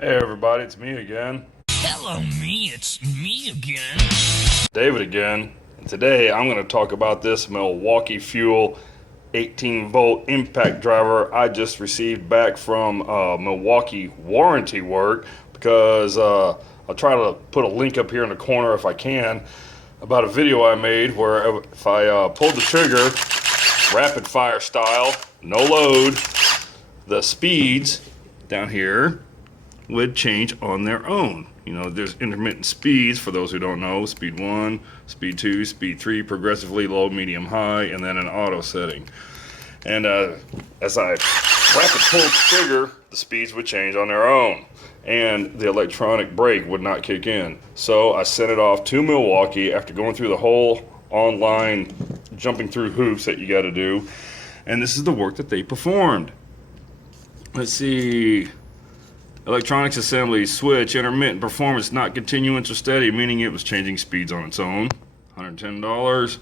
Hey everybody, it's me again. Hello, me. It's me again. David again. And today I'm going to talk about this Milwaukee Fuel 18 volt impact driver I just received back from Milwaukee Warranty Work because I'll try to put a link up here in the corner if I can about a video I made where if I pulled the trigger rapid fire style, no load, the speeds down here would change on their own. You know, there's intermittent speeds for those who don't know: speed 1, speed 2, speed 3, progressively low, medium, high, and then an auto setting. And as I rapid pulled the trigger, the speeds would change on their own, and the electronic brake would not kick in. So I sent it off to Milwaukee after going through the whole online jumping through hoops that you got to do, and this is the work that they performed. Let's see. Electronics assembly, switch, intermittent performance, not continuous or steady, meaning it was changing speeds on its own. $110.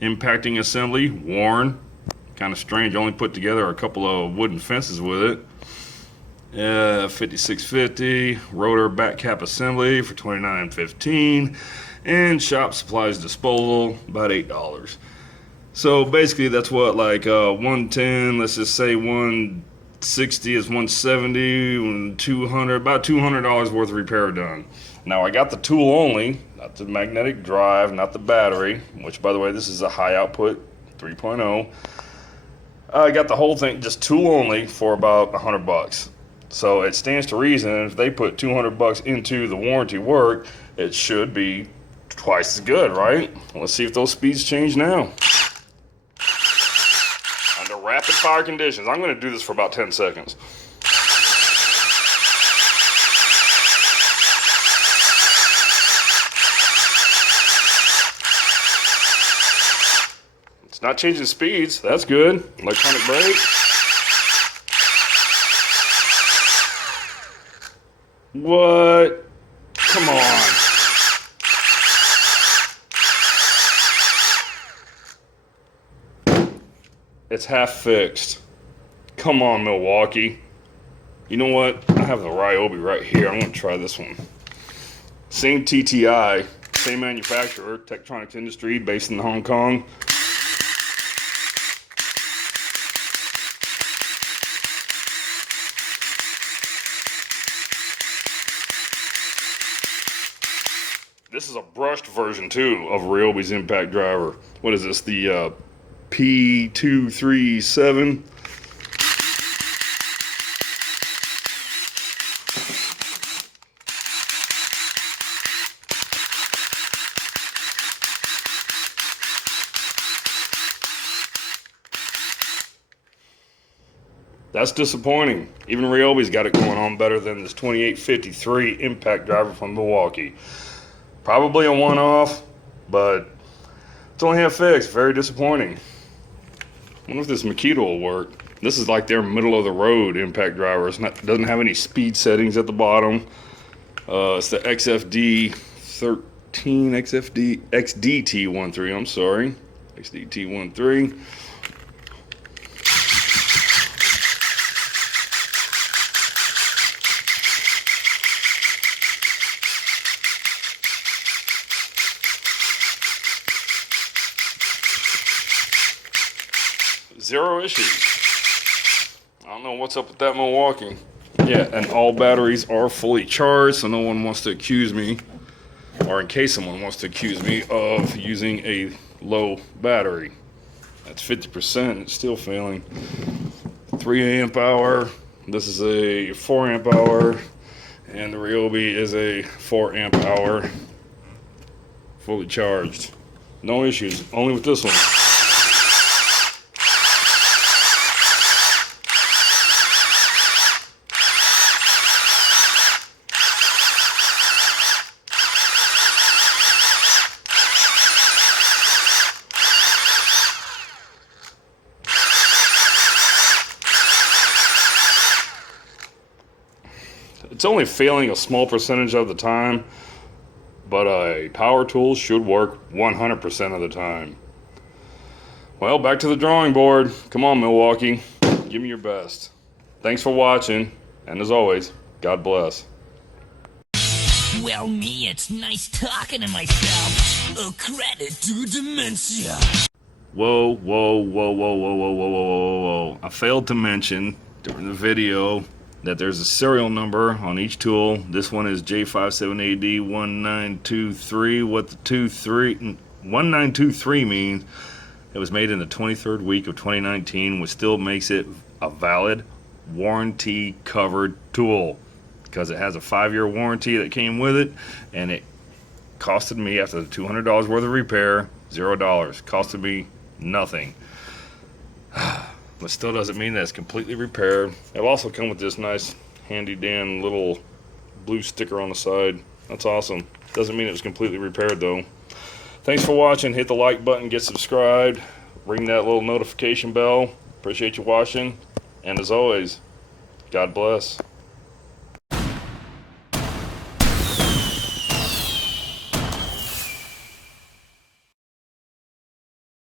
Impacting assembly, worn. Kind of strange, only put together a couple of wooden fences with it. $56.50. Rotor back cap assembly for $29.15. And shop supplies disposal, about $8. So basically that's what, like 110, let's just say 160 is 170, 200, about $200 worth of repair done. Now I got the tool only, not the magnetic drive, not the battery, which by the way, this is a high output 3.0. I got the whole thing just tool only for about $100. So it stands to reason if they put $200 into the warranty work, it should be twice as good, right? Let's see if those speeds change now. Under rapid fire conditions. I'm going to do this for about 10 seconds. It's not changing speeds. That's good. Electronic brake. What? Come on. It's half fixed. Come on, Milwaukee. You know what? I have the Ryobi right here. I'm going to try this one. Same TTI, same manufacturer, Tektronix Industry, based in Hong Kong. This is a brushed version too of Ryobi's impact driver. What is this? The P237. That's disappointing. Even Ryobi's got it going on better than this 2853 impact driver from Milwaukee. Probably a one-off, but it's only half fixed. Very disappointing. I wonder if this Makita will work. This is like their middle-of-the-road impact driver. It doesn't have any speed settings at the bottom. It's the XFD 13, XDT13, I'm sorry. XDT13. Zero issues. I don't know what's up with that Milwaukee. Yeah, and all batteries are fully charged, so no one wants to accuse me, or in case someone wants to accuse me of using a low battery. That's 50%, it's still failing. 3 amp hour, this is a 4 amp hour, and the Ryobi is a 4 amp hour, fully charged. No issues, only with this one. It's only failing a small percentage of the time, but a power tool should work 100% of the time. Well, back to the drawing board. Come on, Milwaukee. Give me your best. Thanks for watching, and as always, God bless. Well, me, it's nice talking to myself. A credit to dementia. Whoa, whoa, whoa, whoa, whoa, whoa, whoa, whoa, whoa, whoa. I failed to mention during the video that there's a serial number on each tool. This one is J57AD1923. What the 1923 means, it was made in the 23rd week of 2019, which still makes it a valid warranty covered tool because it has a 5-year warranty that came with it, and it costed me, after the $200 worth of repair, $0. Costed me nothing. But still doesn't mean that it's completely repaired. It'll also come with this nice handy Dan little blue sticker on the side. That's awesome. Doesn't mean it was completely repaired though. Thanks for watching. Hit the like button, get subscribed, ring that little notification bell. Appreciate you watching. And as always, God bless.